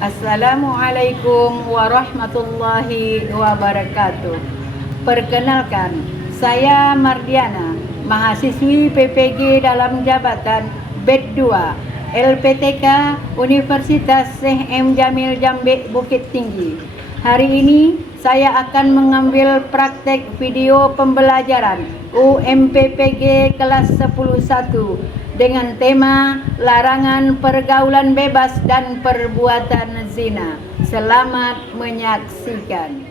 Assalamualaikum warahmatullahi wabarakatuh. Perkenalkan, saya Mardiana, mahasiswi PPG dalam jabatan BED 2 LPTK Universitas Syekh M. Jamil Jambe Bukit Tinggi. Hari ini saya akan mengambil praktek video pembelajaran UMPPG kelas 10.1 dengan tema larangan pergaulan bebas dan perbuatan zina. Selamat menyaksikan.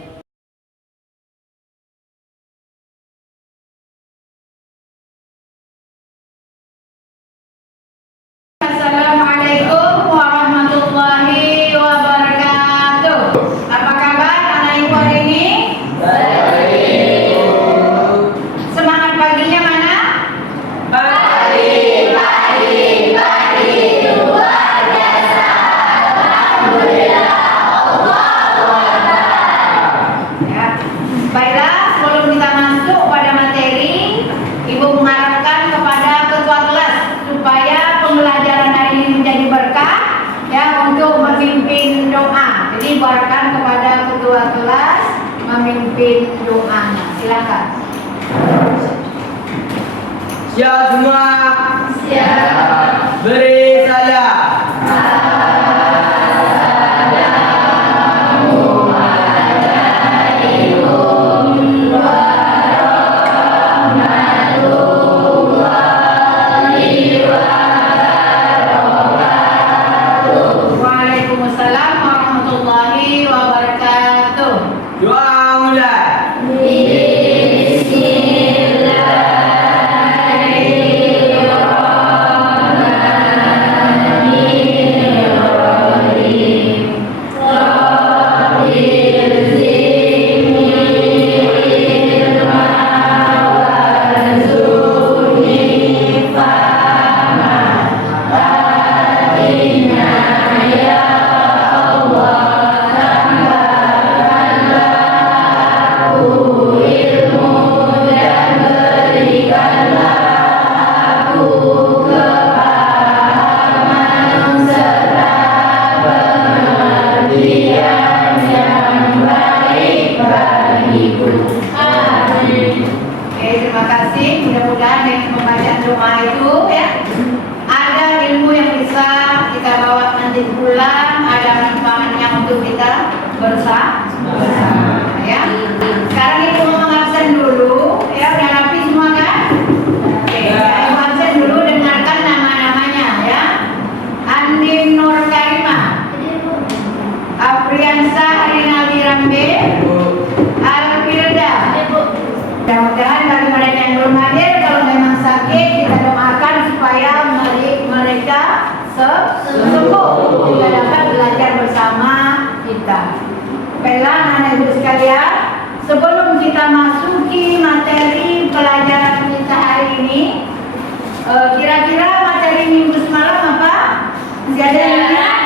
Assalamualaikum warahmatullahi wabarakatuh. Apa kabar anak ibu hari ini? Baik. Semangat paginya mana? Baik. Luar biasa. Alhamdulillah. Allahu Akbar. Ya. Baiklah, sebelum kita masuk pada materi, Ibu mengharapkan kepada ketua kelas supaya pembelajaran hari ini menjadi berkah ya, untuk memimpin doa. Jadi harapkan kepada ketua kelas memimpin doa. Silakan. Siap semua? Siap. Beri saya. Waalaikumsalam warahmatullahi wabarakatuh. Doa mulai. Oke, terima kasih. Mudah-mudahan dengan membaca doa itu ya, ada ilmu yang bisa kita bawa nanti pulang, ada manfaatnya untuk kita bersama ya. Sekarang Ibu mau absen dulu ya, udah rapi semua kan? Oke, Ibu absen dulu, dengarkan nama-namanya ya. Andin Nur Karimah, Apriansa Rinaldi Rambe, Alfilda. Mudah-mudahan bagi mereka yang belum hadir, kalau memang sakit kita doakan supaya mereka sembuh, juga dapat belajar bersama kita. Baiklah anak ibu sekalian, sebelum kita masuki materi pelajaran kita hari ini, kira-kira materi minggu semalam apa? Masih ada yang ingat?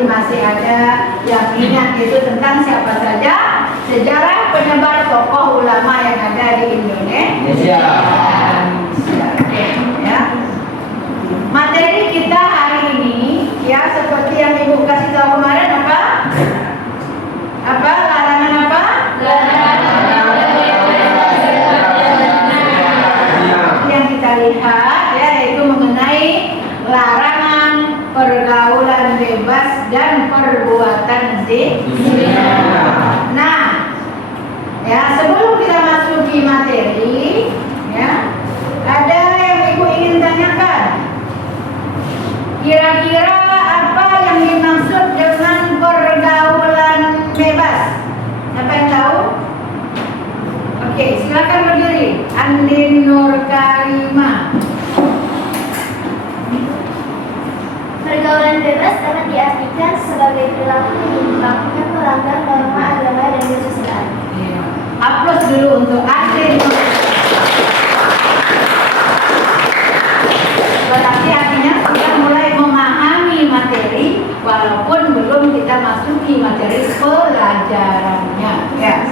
Masih ada yang ingat itu tentang siapa saja sejarah penyebar tokoh ulama yang ada di Indonesia. Ya. Materi kita hari ini ya, seperti yang Ibu kasih tahu kemarin apa? Apa? Larangan apa? Yang kita lihat ya, yaitu mengenai larangan pergaulan bebas dan perbuatan zina. Nah, ya sebelum kita masuki materi, ya ada yang Ibu ingin tanyakan. Kira-kira apa yang dimaksud dengan pergaulan bebas? Siapa yang tahu? Oke, silakan berdiri. Andin Nur Karimah. Pergaulan bebas dapat diartikan sebagai perilaku yang dilakukan melanggar norma agama dan kesusilaan. Aplaus dulu untuk Andin. Berarti artinya sudah mulai memahami materi walaupun belum kita masuki materi pelajarannya. Ya.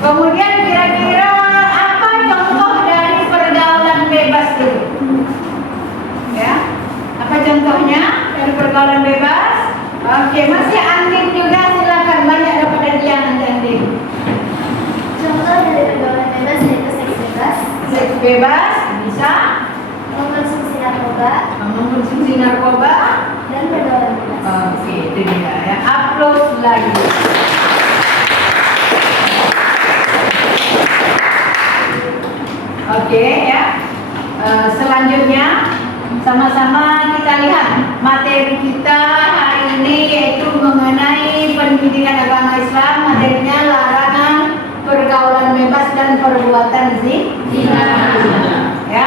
Kemudian kira-kira apa contoh dari pergaulan bebas itu? pergaulan bebas. Oke, masih Andin juga, silakan, banyak dapat hadiah nanti Andin. Contoh dari pergaulan bebas yaitu seks bebas, Seks bebas bisa mengkonsumsi narkoba, mengkonsumsi narkoba. dan pergaulan bebas. Oke, itu dia ya. Upload lagi. Oke ya. Selanjutnya sama-sama kita lihat materi kita hari ini, yaitu mengenai pendidikan agama Islam. Materinya larangan pergaulan bebas dan perbuatan zina. Ya.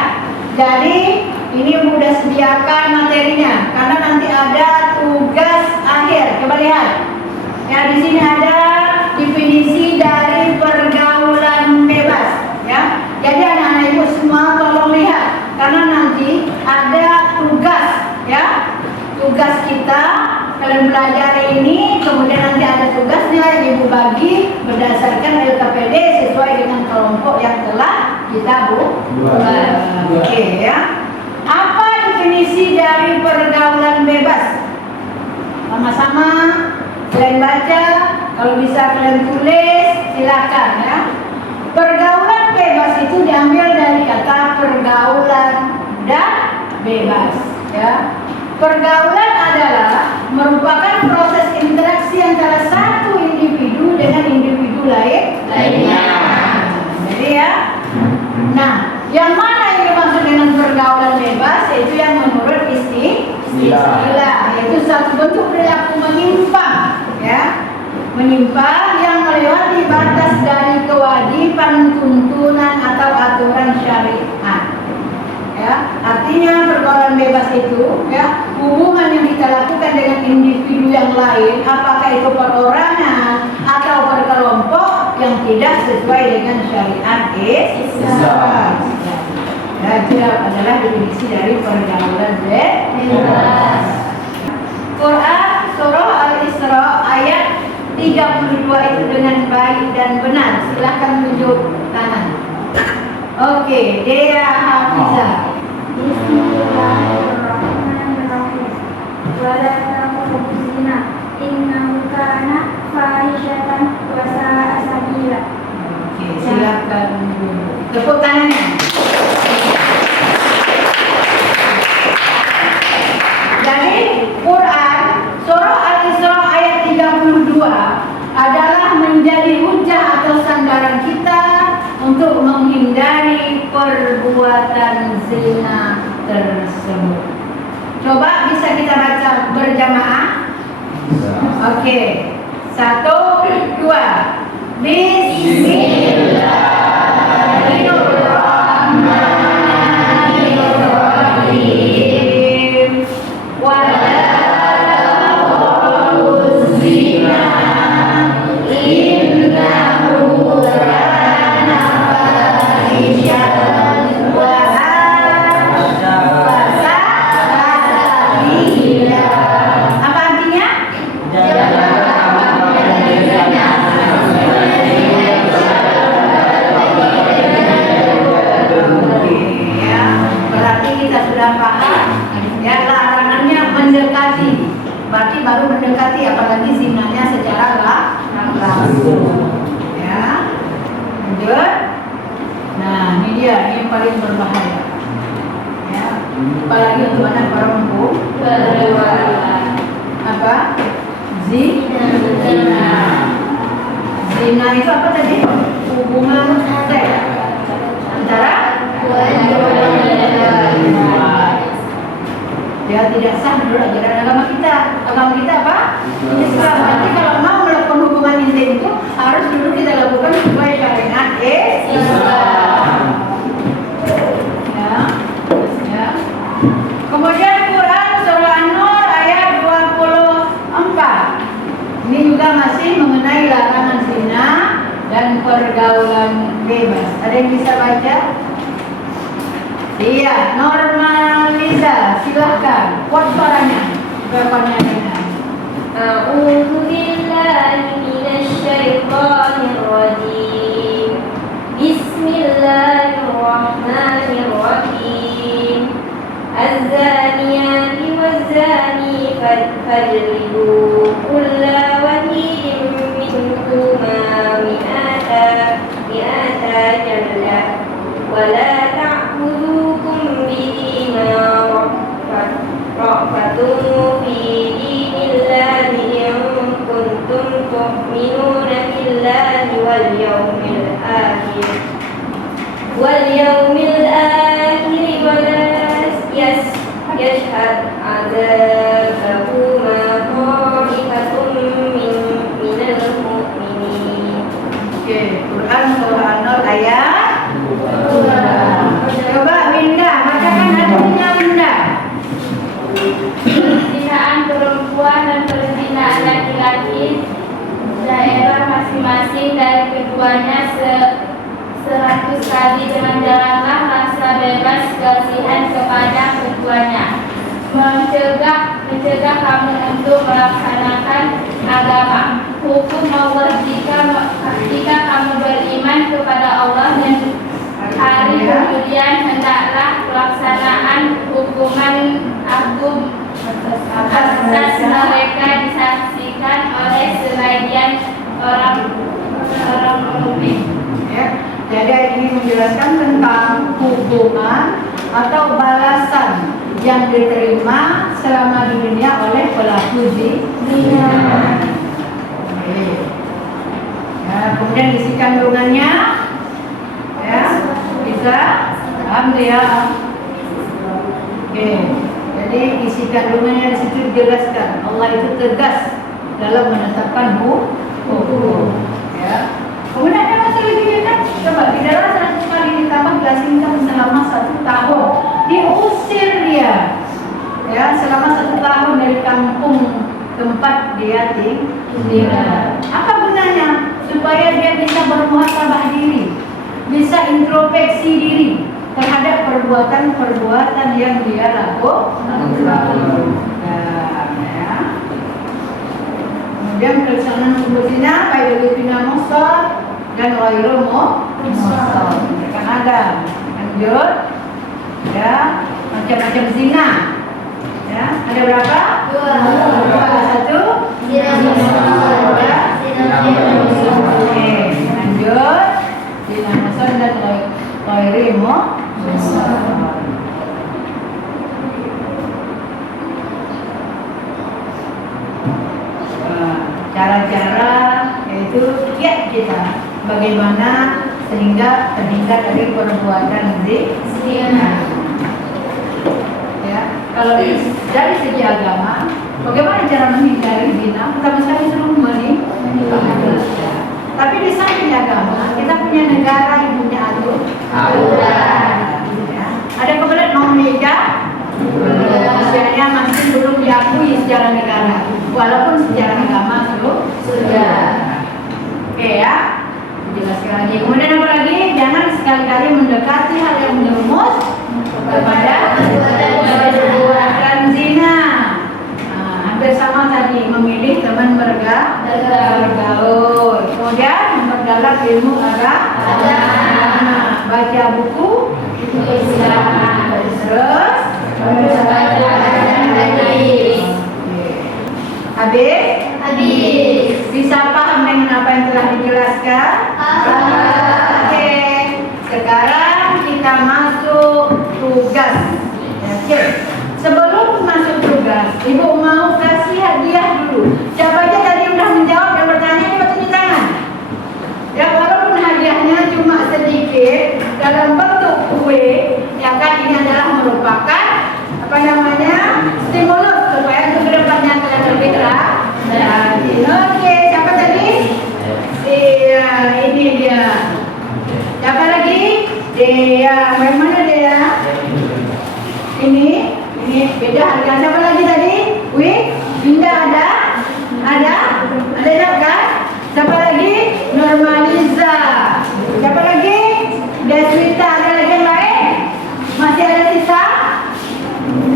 Jadi ini mudah sediakan materinya karena nanti ada tugas akhir. Coba lihat. Ya, di sini ada definisi dari pergaulan bebas. Ya. Jadi anak-anak ibu semua tolong lihat karena nanti ada tugas, ya. Tugas kita kalian belajar ini, kemudian nanti ada tugasnya yang ibu bagi berdasarkan LKPD sesuai dengan kelompok yang telah kita buat. Oke ya. Apa definisi dari pergaulan bebas? Sama-sama kalian baca, kalau bisa kalian tulis, silakan ya. Pergaulan bebas itu diambil dari kata pergaulan dan bebas ya. Pergaulan adalah merupakan proses interaksi antara satu individu dengan individu lainnya. Jadi ya. Nah, yang mana yang dimaksud dengan pergaulan bebas? Yaitu yang menurut istilah, yaitu satu bentuk perilaku menyimpang, ya, menyimpang yang melewati batas dari kewajiban, tuntunan atau aturan syariat. Ya, artinya pergaulan bebas itu, ya, hubungan yang kita lakukan dengan individu yang lain, apakah itu perorangan atau berkelompok yang tidak sesuai dengan syariat Islam. Ya, itu adalah definisi dari pergaulan bebas. Quran surah Al-Isra ayat 32 itu dengan baik dan benar. Silakan tunjuk tangan. Oke, Dea Hafizah. Bismillahirrahmanirrahim. Wala taqrabu zina innahu kana fahishatan wa sa'a sabila. Oke, silakan tepuk tangannya. Jadi Quran surah Al-Isra ayat 32 adalah menjadi hujah atau sandaran kita untuk menghindari perbuatan zina tersebut. Coba bisa kita baca berjamaah? Oke. 1, 2. Bismillahirrahmanirrahim. Wala taqrabuz zina innahu kana fahishatan wa sabila. Apa artinya? Ya, berarti kita sudah paham ya, larangannya mendekati. Berarti baru mendekati, apalagi zinanya secara langsung. Ya. Lanjut. Nah, ini dia yang paling berbahaya. Ya. Apalagi untuk anak perempuan. Apa? Zina. Zina itu apa tadi? Hubungan seks antara dia tidak sah menurut ajaran agama kita. Agama kita apa? Islam. Berarti kalau mau melakukan hubungan intim itu harus dulu kita lakukan sesuai syariat Islam. Ya. Ya. Kemudian Quran surah An-Nur ayat 24. Ini juga masih mengenai larangan zina dan pergaulan bebas. Ada yang bisa baca? Iya, Normaliza, silahkan. Kuat suaranya, berapanya dengan. A'udzu billahi minasy syaithanir rajim. Bismillahirrahmanirrahim. Az-zaniyatu waz-zani واليوم الآخر ولا يشهد عذابه طائفة من المؤمنين. Oke, Quran surah An-Nur ayat 2. Coba Winda, bacakan hadisnya Winda. Perzinaan perempuan dan perzinaan laki-laki daerah masing-masing dari keduanya 100 kali dengan janganlah rasa bebas kasihan kepada keduanya. Mencegah kamu untuk melaksanakan agama hukum Allah jika kamu beriman kepada Allah dan hari kemudian hendaklah pelaksanaan hukuman agung atas mereka disaksikan oleh sebagian orang mukmin. Ya, jadi ini menjelaskan tentang hukuman atau balasan yang diterima selama di dunia oleh pelaku zina. Oke. Ya, kemudian isi kandungannya, ya, bisa paham ya. Oke. Jadi isi kandungannya di situ dijelaskan Allah itu tegas dalam menetapkan hukum. Ya. Kemudian ada masalah lagi kan? Coba pidana 100 kali ditambah diasingkan selama 1 tahun. Diusir dia, ya, selama 1 tahun dari kampung tempat dia tinggal. Apa gunanya? Supaya dia bisa bermuhasabah diri, bisa introspeksi diri terhadap perbuatan-perbuatan yang dia lakukan. Ya. Kemudian pelaksanaan hukum zina baik dari zina muhsan dan ghairul muhsan. Kan ada. Lanjut. Ya, macam-macam zina. Ya, ada berapa? 2. 1. Zina muhsan. Oke, lanjut. Zina muhsan dan ghairul muhsan. Cara-cara yaitu kiat kita bagaimana sehingga terhindar dari perbuatan zina. Ya, kalau dari segi agama, bagaimana cara menghindari zina? Pertama sekali suruh menikah. Tapi di samping agama, kita punya negara yang punya aturan. Ya. Ada kebetulan mau menikah, usianya masih belum diakui secara negara, walaupun secara agama sudah. Oke ya, dijelaskan lagi. Kemudian apa lagi? Jangan sekali-kali mendekati hal yang menjerumus kepada perbuatan zina. Nah, hampir sama tadi, memilih teman bergaul. Kemudian memperdalam ilmu agama, baca buku Islam. Terus habis bisa paham dengan apa yang telah dijelaskan? Oke, sekarang kita masuk tugas. Oke, sebelum masuk tugas, Ibu mau kasih hadiah dulu. Siapa aja tadi udah menjawab dan bertanya, coba tunjuk tangan. Ya, walaupun hadiahnya cuma sedikit dalam bentuk kue, ya kan, ini adalah merupakan apa namanya, stimulus supaya untuk kedepannya kalian lebih rajin. Oke, siapa tadi? Iya, ini dia. Siapa lagi? Dia, bagaimana dia? Ini beda harga. Siapa lagi tadi? Wih, Binda ada? Ada siapa kan? Siapa lagi? Normaliza. Siapa lagi? Deswita. Ada lagi yang lain? Masih ada sisa?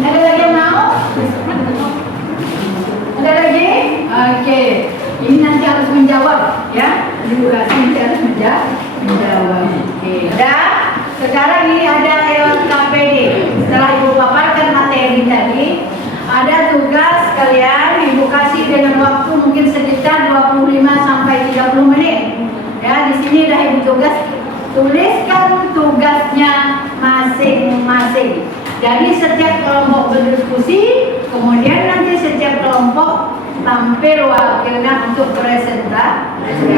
Ada lagi yang mau? Ada lagi? Oke. Ini nanti harus menjawab, ya. Edukasi nanti harus menjawab. Oke. Dan sekarang ini ada LKPD. Setelah Ibu paparkan materi tadi, ada tugas kalian Ibu kasih dengan waktu mungkin sekitar 25 sampai 30 menit. Ya, di sini dah Ibu tuliskan tugasnya masing-masing. Jadi setiap kelompok berdiskusi, kemudian nanti setiap kelompok tampil wakilnya untuk presentasi.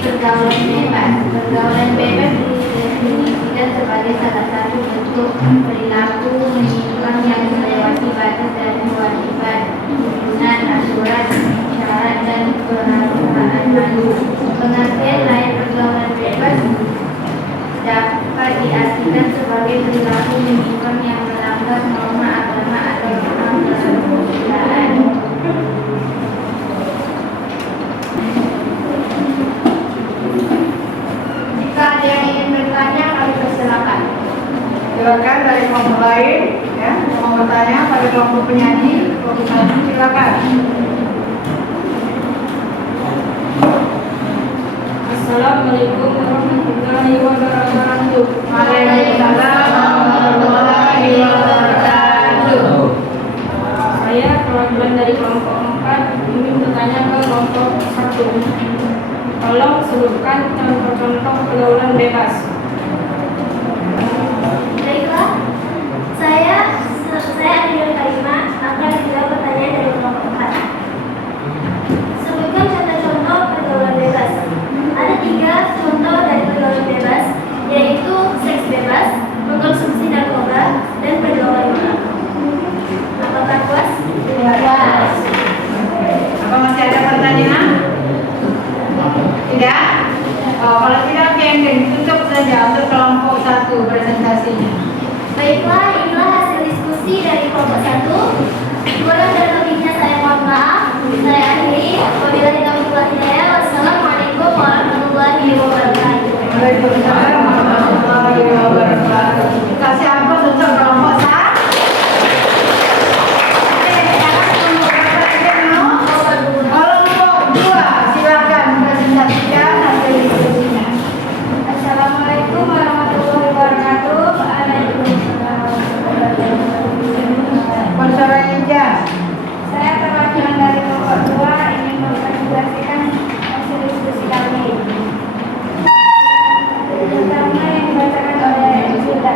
pergaulan bebas. Pergaulan bebas didefinisikan sebagai salah satu bentuk perilaku menyimpang yang melewati batas dan kewajiban, tuntunan, aturan, syarat dan perusahaan manusia. Pengertian lain pergaulan bebas dapat diartikan sebagai perilaku menyimpang yang melanggar norma agama atau norma perusahaan. Jika ada yang ingin bertanya, kami persilakan. Silakan dari kelompok lain, ya, mau bertanya pada kelompok penyanyi, kelompok satu, silakan. Assalamualaikum warahmatullahi wabarakatuh. Waalaikumsalam warahmatullahi wabarakatuh. Saya perwakilan dari kelompok 4 ingin bertanya ke kelompok 1. Tolong sebutkan contoh-contoh pergaulan bebas. Baiklah, saya Adil Karima akan menjawab pertanyaan dari kelompok 4. Sebutkan contoh-contoh pergaulan bebas. Ada 3 contoh dari pergaulan bebas, yaitu seks bebas, mengkonsumsi narkoba, dan pergaulan malam. Apakah puas? Puas. Apa masih ada pertanyaan? Tidak? Oh, kalau tidak, camping tutup saja untuk kelompok 1 presentasinya. Baiklah, inilah hasil diskusi dari kelompok 1. Kurang dan lebihnya saya mohon maaf. Saya akhiri. Wabillahi taufiq wal hidayah. Wassalamualaikum warahmatullahi wabarakatuh. Waalaikumsalam warahmatullahi wabarakatuh. Kasih ampun untuk kelompok 1. Kelompok 2, silakan presentasikan hasil diskusinya. Assalamualaikum warahmatullahi wabarakatuh. Waalaikumsalam warahmatullahi wabarakatuh. Konselor Inja. Saya perwakilan dari kelompok 2 ingin mempresentasikan hasil diskusi kami. Yang pertama yang dibacakan oleh Juda.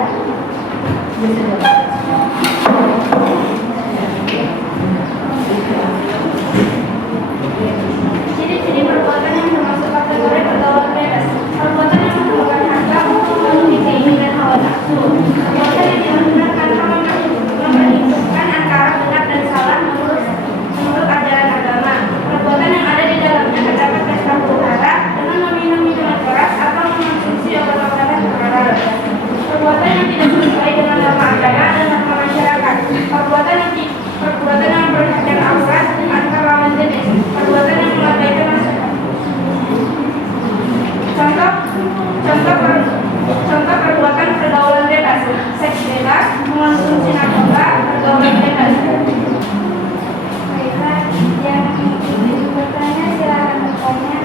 Ciri-ciri perbuatan yang termasuk kategori pergaulan bebas. Perbuatan yang merupakan harta memenuhi keinginan hawa nafsu. Perbuatan yang dilakukan tanpa memperhitungkan antara benar dan salah menurut ajaran agama. Perbuatan yang ada di dalamnya terdapat pesta huru-hara dengan meminum minuman keras atau mengonsumsi obat-obatan terlarang. Perbuatan yang tidak sesuai dengan norma agama dan norma masyarakat. Perbuatan yang memperlihatkan aurat antar lawan jenis. Perbuatan yang mengabaikan masyarakat. Contoh perbuatan pergaulan bebas. Seks bebas, mengonsumsi narkoba, pergaulan bebas. Baiklah, yang ingin bertanya silakan bertanya.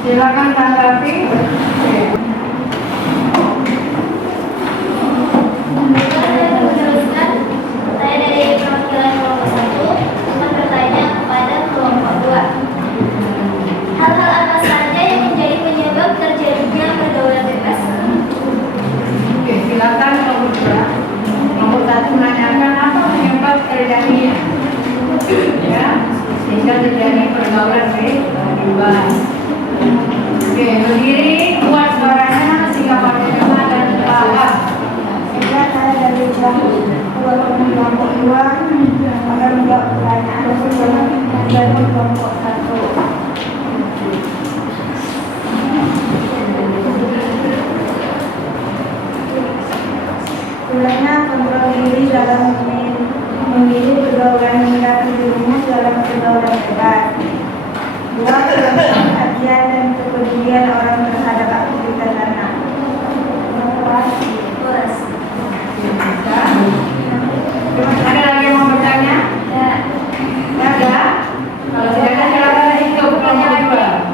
Silakan tanggapi. Meneruskan, saya dari perwakilan kelompok 1 akan bertanya kepada kelompok 2. Hal-hal apa saja yang menjadi penyebab terjadinya pergaulan bebas? Oke, silakan kelompok 2. Kelompok 1 menanyakan apa penyebab terjadinya, ya, sehingga terjadi pergaulan bebas. Oke, berdiri, buat suaranya sehingga pada dengar dan paham. Saya dari kelompok 2 akan menjawab pertanyaan dari kelompok 1. Mulanya kontrol diri dalam memilih pergaulan menghadapi dirinya dalam pergaulan bebas. 2. Perhatian dan kepedulian orang terhadap aktivitas anak. Puas. Ada lagi yang mau bertanya? Ada? Kalau tidak ada, silakan tutup kelompok 2.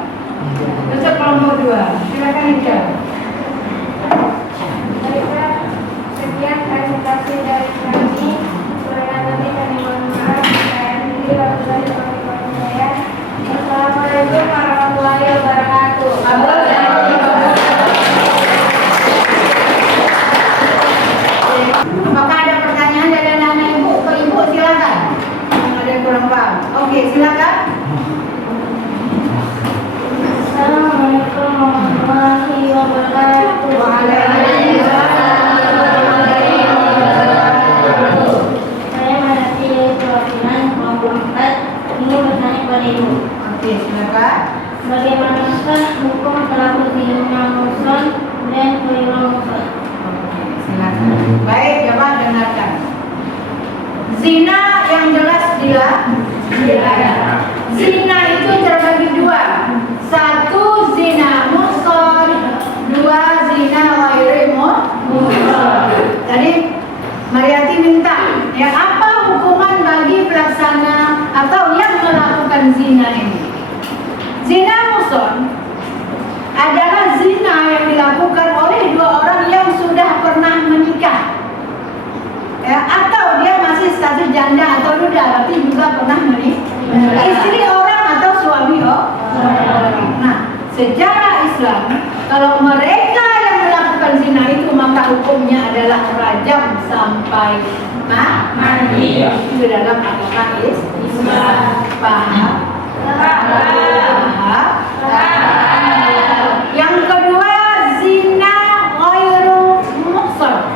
Tutup kelompok 2. Silakan hijau. Baiklah, sekian presentasi dari kami. Kurang lebih kami mohon maaf. Saya akhiri. Wabillahi taufiq wal hidayah. Wassalamualaikum warahmatullahi wabarakatuh. Apakah ada pertanyaan dari anak-anak ibu? Ke ibu silakan. Yang ada yang kurang paham. Bagaimanakah hukum pelaku zina muhsan dan ghairu muhsan? Silakan. Baik, coba dengarkan. Zina yang jelas dilarang. Zina itu terbagi dua. Satu zina muhsan, dua zina ghairu muhsan. Jadi Mariati minta, ya apa hukuman bagi pelaksana atau yang melakukan zina ini? Zina muhsan adalah zina yang dilakukan oleh dua orang yang sudah pernah menikah, ya, atau dia masih status janda atau duda tapi juga pernah menikah, istri orang atau suami orang. Nah, secara Islam kalau mereka yang melakukan zina itu maka hukumnya adalah rajam sampai mati. Itu dalam agama Islam. Paham? Yang kedua, zina ghairu muhsan.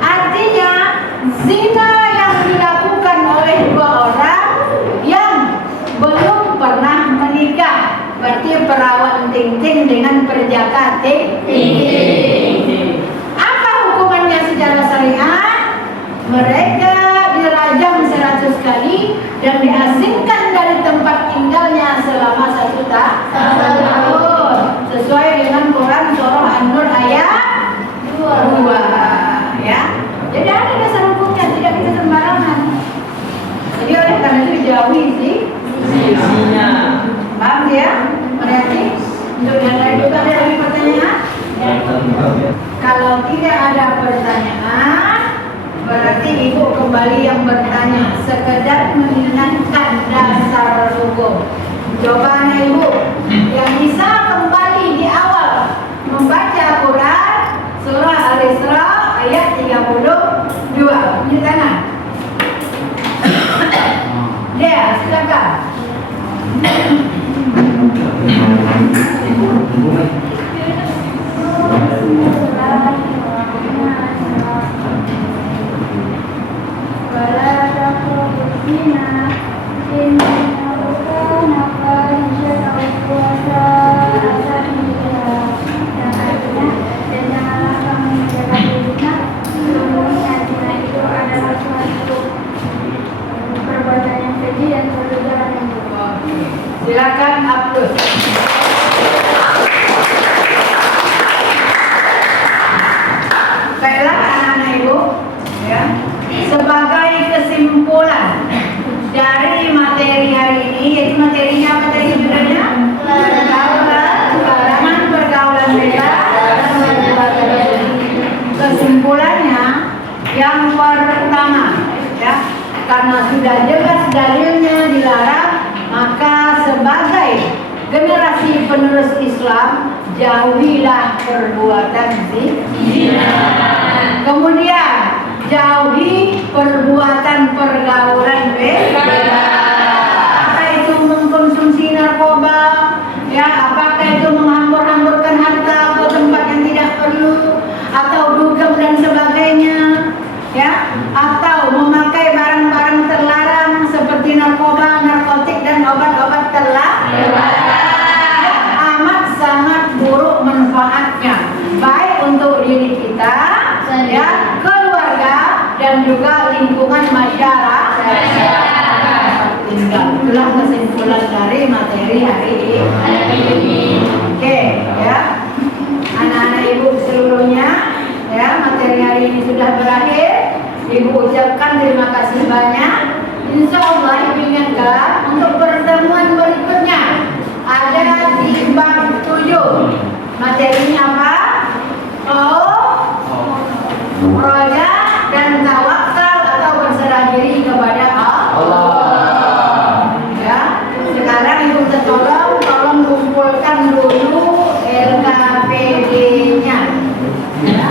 Artinya zina yang dilakukan oleh dua orang yang belum pernah menikah. Berarti perawan ting-ting dengan perjaka ting-ting. Apa hukumannya secara syariat? Mereka dirajam 100 kali dan diasingkan dari tempat tinggalnya selama 1 tahun, sesuai dengan Quran surah An-Nur ayat 2, ya. Jadi ada dasar hukumnya, tidak bisa sembarangan. Jadi oleh karena itu jauhi sih zina. Paham ya? Berarti untuk yang lain juga ada lagi pertanyaan? Kalau tidak ada pertanyaan, berarti ibu kembali yang bertanya, sekedar mengingatkan dasar hukum. Jawabannya ibu yang bisa kembali di awal membaca Quran surah Al-Isra ayat 32. Ini tangan. Dia silakan. Perbuatan yang keji dan perbuatan yang buruk. Silakan Abdul. Baiklah anak-anak ibu, ya. Sebagai kesimpulan dari materi hari ini, yaitu materinya apa tadi sebenarnya? Pergaulan bebas. Kesimpulannya yang pertama, ya, karena sudah jelas dalilnya dilarang, maka sebagai generasi penerus Islam jauhilah perbuatan zina. Kemudian jauhi perbuatan pergaulan bebas. Apakah itu mengkonsumsi narkoba, ya, apakah itu menghambur-hamburkan harta ke tempat yang tidak perlu, atau dugem dan sebagainya, ya, atau memakai barang-barang terlarang seperti narkoba, narkotik dan obat-obat terlarang. Amat sangat buruk manfaatnya, baik untuk diri kita, ya, keluarga dan juga lingkungan masyarakat. Itulah kesimpulan dari materi hari ini. Oke, ya, anak-anak ibu seluruhnya, ya, materi hari ini sudah berakhir. Ibu ucapkan terima kasih banyak. Insya Allah ibu ingatkan untuk pertemuan berikutnya ada di bab 7. Materinya apa? Roja dan tawakal atau berserah diri kepada Allah. Ya, sekarang ibu tolong kumpulkan dulu LKPD-nya. Ya.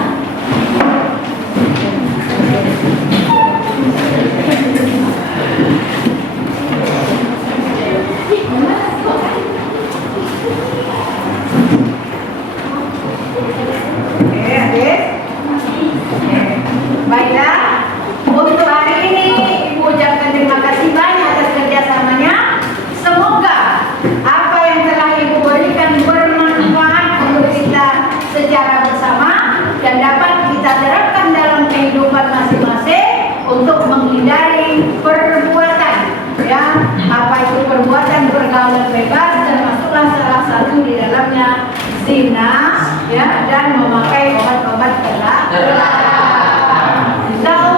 kita terapkan dalam kehidupan masing-masing untuk menghindari perbuatan, ya, apa itu perbuatan pergaulan bebas, termasuklah salah satu di dalamnya zina, ya, dan memakai obat-obat terlarang. Insya